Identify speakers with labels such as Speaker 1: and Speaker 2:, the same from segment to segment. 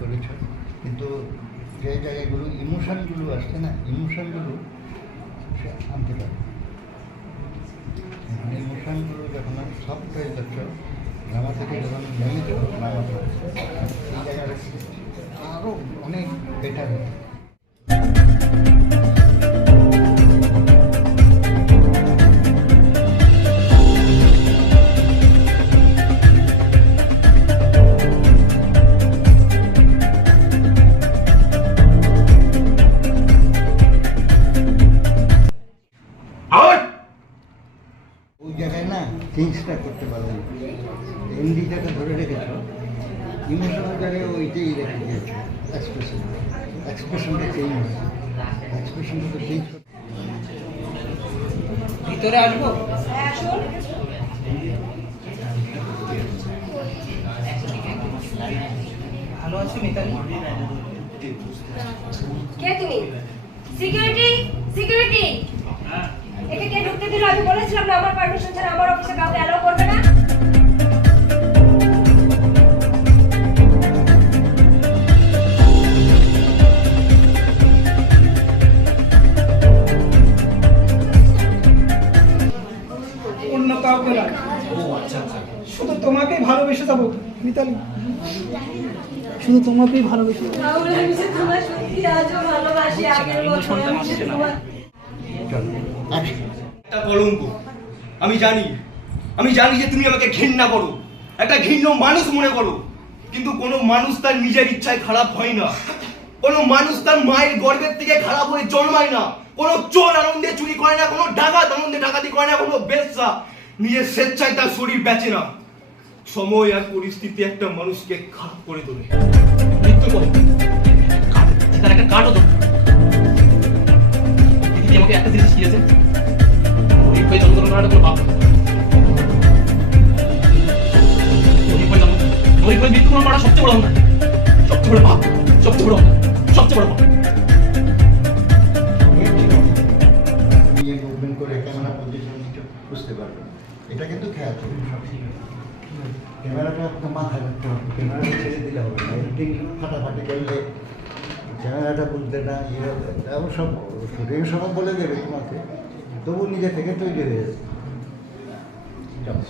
Speaker 1: করেছ। কিন্তু যে জায়গাগুলো ইমোশনগুলো আসছে না, ইমোশানগুলো সে আনতে পারে। ইমোশানগুলো ইমোশনগুলো যখন সফট হয়ে যাচ্ছ নামা থেকে যখন নেমেছ নামাতে এই জায়গাটা আরও অনেক বেটার হতো চেঞ্জটা করতে পারবে না। এমডি যাকে ধরে রেখেছ ইমোশনাল জায়গায় ওইটাই রেখে দিয়েছে এক্সপ্রেশন এক্সপ্রেশনটা চেঞ্জ হয়েছে এক্সপ্রেশনটা তো চেঞ্জ
Speaker 2: ভিতরে আসব? ভালো আছি মিতালি?
Speaker 3: কে তুমি? সিকিউরিটি সিকিউরিটি একে কে ঢুকতে দিল? আমি বলেছিলাম না আমার পারমিশন ছাড়া আমার অফিসে কাউকে অ্যালাউ করবে না।
Speaker 2: অন্য কাউকে না। শুধু তোমাকেই ভালোবেসে যাব মিতালি। শুধু তোমাকেই ভালোবেসে
Speaker 3: তোমার সত্যি আজও ভালোবাসি আগের মতো
Speaker 4: একটা কলঙ্ক। আমি জানি। আমি জানি যে তুমি আমাকে ঘৃণা করো। একটা ঘৃণ্য মানুষ মনে করো। কিন্তু কোনো মানুষ তার নিজের ইচ্ছায় খারাপ হয় না। কোনো মানুষ তার মায়ের গর্ভের থেকে খারাপ হয়ে জন্মায় না। কোনো চোর আনন্দে চুরি করে না কোনো ডাকাত আনন্দে ডাকাতি করে না কোনো বেশ্যা নিজের স্বেচ্ছায় তার শরীর বেচে না। সময় আর পরিস্থিতি একটা মানুষকে খারাপ করে তোলে। মৃত্যু করে।
Speaker 5: তার একটা কার্ডও তো আমাকে একটা জিনিস শিখিয়েছে গরিব হয়ে জন্মগ্রহণ করাটা কোনো পাপ না। গরিব হয়ে জন্ম গরিব হয়ে মৃত্যুবরণ করা সবচেয়ে বড় অন্যায় সবচেয়ে বড় পাপ সবচেয়ে বড় অন্যায় সবচেয়ে বড় পাপ
Speaker 1: বুঝতে এটা কিন্তু খেয়াল ক্যামেরাটা আপনার মাথায় রাখতে হবে। ক্যামেরাটা ছেড়ে দিলে হবে না। ফাটাফাটি করলে ক্যামেরাটা বুঝতে না ইয়ে হবে এমন সব শুটিং সময় বলে দেবে তোমাকে তবু নিজে থেকে তৈরি হয়ে যাবে চলো।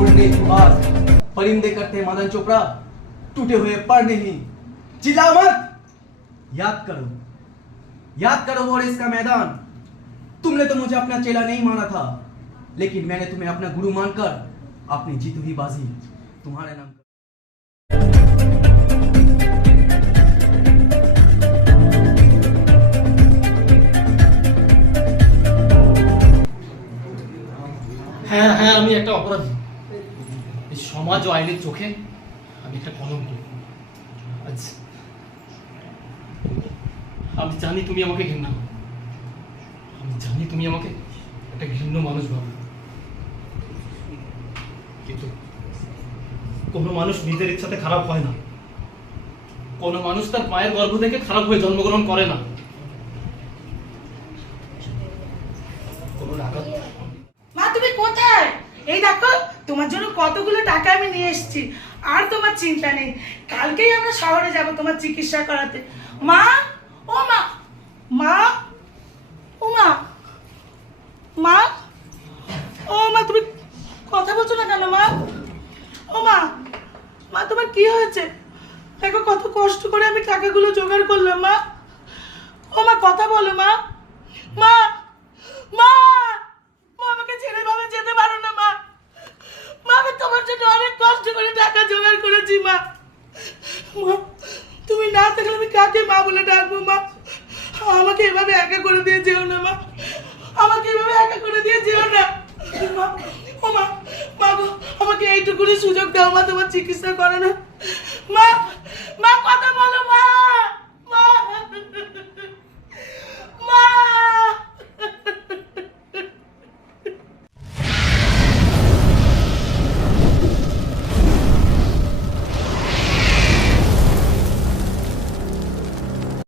Speaker 6: उड़ने की बात परिंदे करते मदन चोपड़ा टूटे हुए पर नहीं चिल्ला मत याद करो याद करो और इसका मैदान तुमने तो मुझे अपना चेला नहीं माना था लेकिन मैंने तुम्हें अपना गुरु मानकर अपनी जीत हुई बाजी तुम्हारे नाम कर
Speaker 5: হ্যাঁ হ্যাঁ আমি একটা অপরাধী এই সমাজ ও আইনের চোখে আমি একটা কলঙ্ক আজ আমি জানি তুমি আমাকে ঘৃণা করো আমি জানি তুমি আমাকে একটা ঘৃণ্য মানুষ ভাবো কিন্তু কোনো মানুষ নিজের ইচ্ছাতে খারাপ হয় না। কোনো মানুষ তার মায়ের গর্ভ থেকে খারাপ হয়ে জন্মগ্রহণ করে না।
Speaker 7: মা, তুমি কোথায়? এই দেখো, তোমার জন্য কতগুলো টাকা আমি নিয়ে এসেছি। আর তোমার চিন্তা নেই, কালকেই আমরা শহরে যাব তোমার চিকিৎসা করাতে। মা, ও মা মা ও মা মা ও মা তুমি কথা বলছো না কেন মা ও মা মা তোমার কি হয়েছে? দেখো কত কষ্ট করে আমি টাকাগুলো জোগাড় করলাম, মা। ও মা, কথা বলো, মা। মা মা মা আমাকে ছেড়ে ভাবে যেতে পারো না, মা। মা, আমি তোমার জন্য অনেক কষ্ট করে টাকা জোগাড় করেছি মা, তুমি না থাকলে আমি কাকে মা বলে ডাকবো, মা? আমাকে এভাবে একা করে দিয়ে যেও না